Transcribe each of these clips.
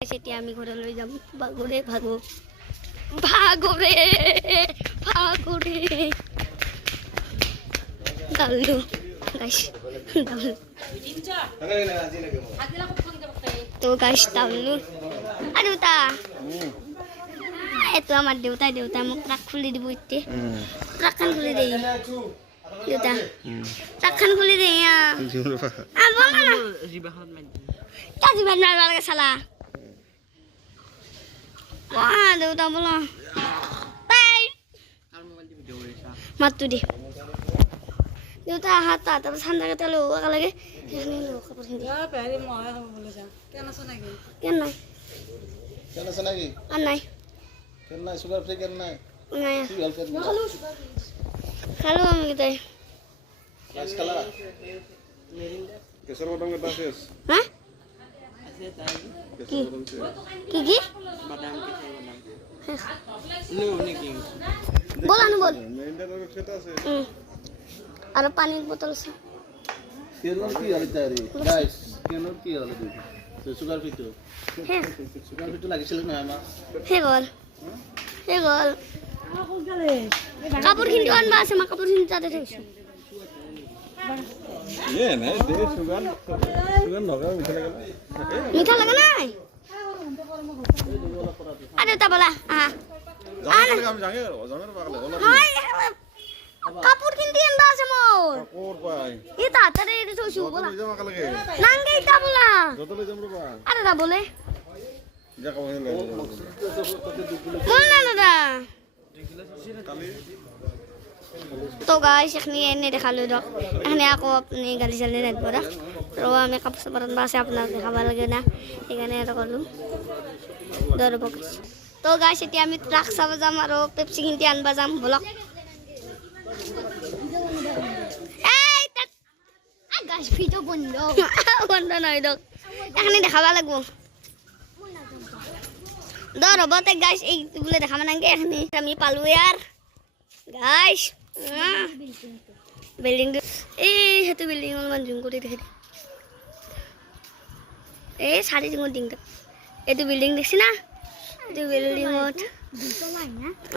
সেটি আমি ঘৰলৈ যাম ভাগৰে ভাগৰে ডালু গাইস ডালু তো গাইস ডালু আৰু তা এটো আমাৰ দেউতা মোক ট্ৰাক খুলি দিব ইতে ট্ৰাকখন খুলি দেই দেউতা ট্ৰাকখন খুলি দেই জিবাখন মাৰিব চালা wah দেউতা বলা বাই মাতু দি দেউতা হাত তারপর ঠান্ডা কাতে লো লাগে এখানে লো কাপড় হিন্দি পেরি ময় হবে বলে যা কেন আছে নাকি কেন আছে নাকি আর নাই কেন নাই সুগার ফ্রি কেন নাই নাই কি অল্প খালো আমি তাই ক্লাস খালা কেসর বটম কে পাশেস হ্যাঁ কি বাদাম কে বল আনো বল আর পানির বোতল আছে কেনর কি হল তারি গাইস কেনর কি হল দেখি তো সুগার ফ্রি তো হ্যাঁ সুগার ফ্রি তো লাগিছিল না আমা হে গল কাপড় কিনতে আনবা আছে মা কাপড় কিনতে যাতে থাকছে ये नहीं दे सुगन नगा मीठा लगा নাই আরে তা বলা আমি জানি ওজনের পাগলে বলা কাপড় কিনতে আনবা আছে মোর কাপড় পাই ই তাড়াতাড়ি এটা থইছু বলা নাঙ্গে তা বলা যত লই যাম রবা আরে দা বলে যা কও হেলে বল না দাদা তো গাইস এখানে এনে দেখালো দক এখানে আকৌ আপনি গাড়ি চালিয়ে নেট পড়া তো আমি কাপড় সাবান বাসে আপনার দেখাবা লাগে না এখানে এটা করলু ধরব তো গাইস এটি আমি ট্রাক চাব যাম আৰু পেপসি কিনতে আনবা যাম বলক এই গাইস ভিডিও বন্ধ নাই দক এখানে দেখাবা লাগবো ধরব তে গাইস এই বলে দেখাবা নাগে এখানে আমি পালু यार গাইস বিল্ডিং এই হেতু বিল্ডিং অলমান জুম কৰি দেখি এই সারি জুম ডিংটা এটো বিল্ডিং দেখছি না এটো বিল্ডিংত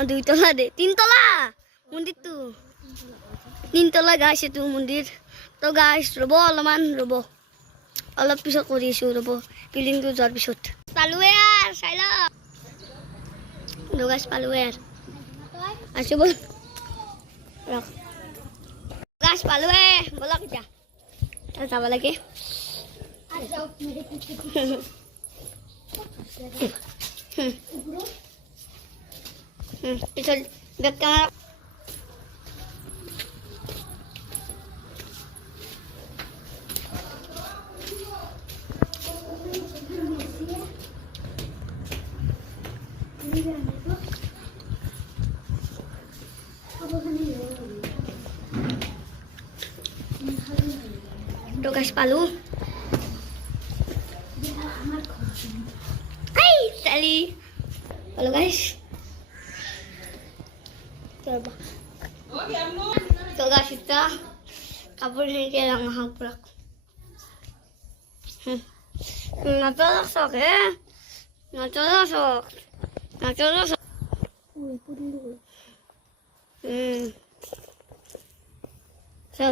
দুই তলা দে তিন তলা মন্দির তো তিন তলা গাইস এটো মন্দির তো গাইস রব অলমান রব অলপ পিছত কৰিছো ৰব বিল্ডিং তো যোৱাৰ পিছত পালু यार চাইলা গাইস পালু यार আসো বল গাছ পালো বলক যা যাব লাগে পিছল দেখা তো গাছ পালু এই চালি হ্যালো গাইস তো গাছ এটা কাপড় নিয়ে রাঙা হাঁক রাখ না তো শখ না তো শখ শখ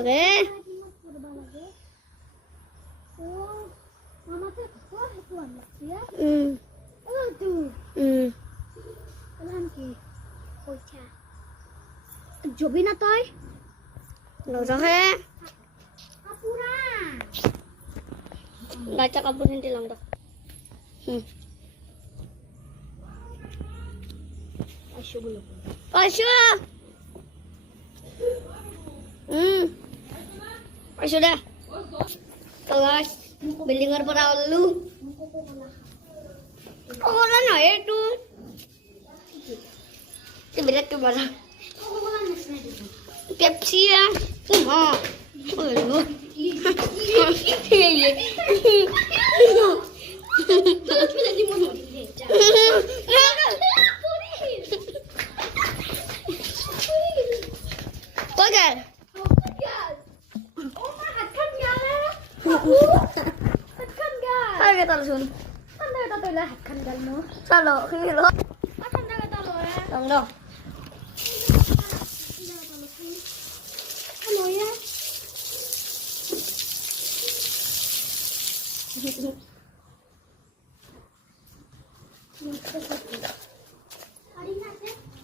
জবি না তই নজহে বাচ্চা কাপড় কিনতে লাম দা আসো বলো আসো আসো দে তো গাইস বিল্ডিং এর পর আলু ওলা না এটু তে বিরাট তো বড় পেপসি হ্যাঁ ওলো Ayo kita langsung. Anda kita চলো তুমি লো দম দম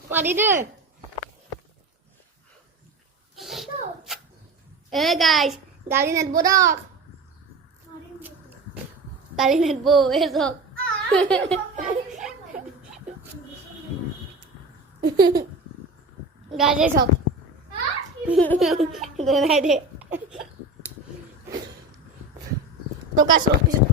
পারি দে guys, গাড়ি নেটবো দক গাড়ি নেটবো এসব গাছ এসব দে নাই দে তো কাজ পিছনে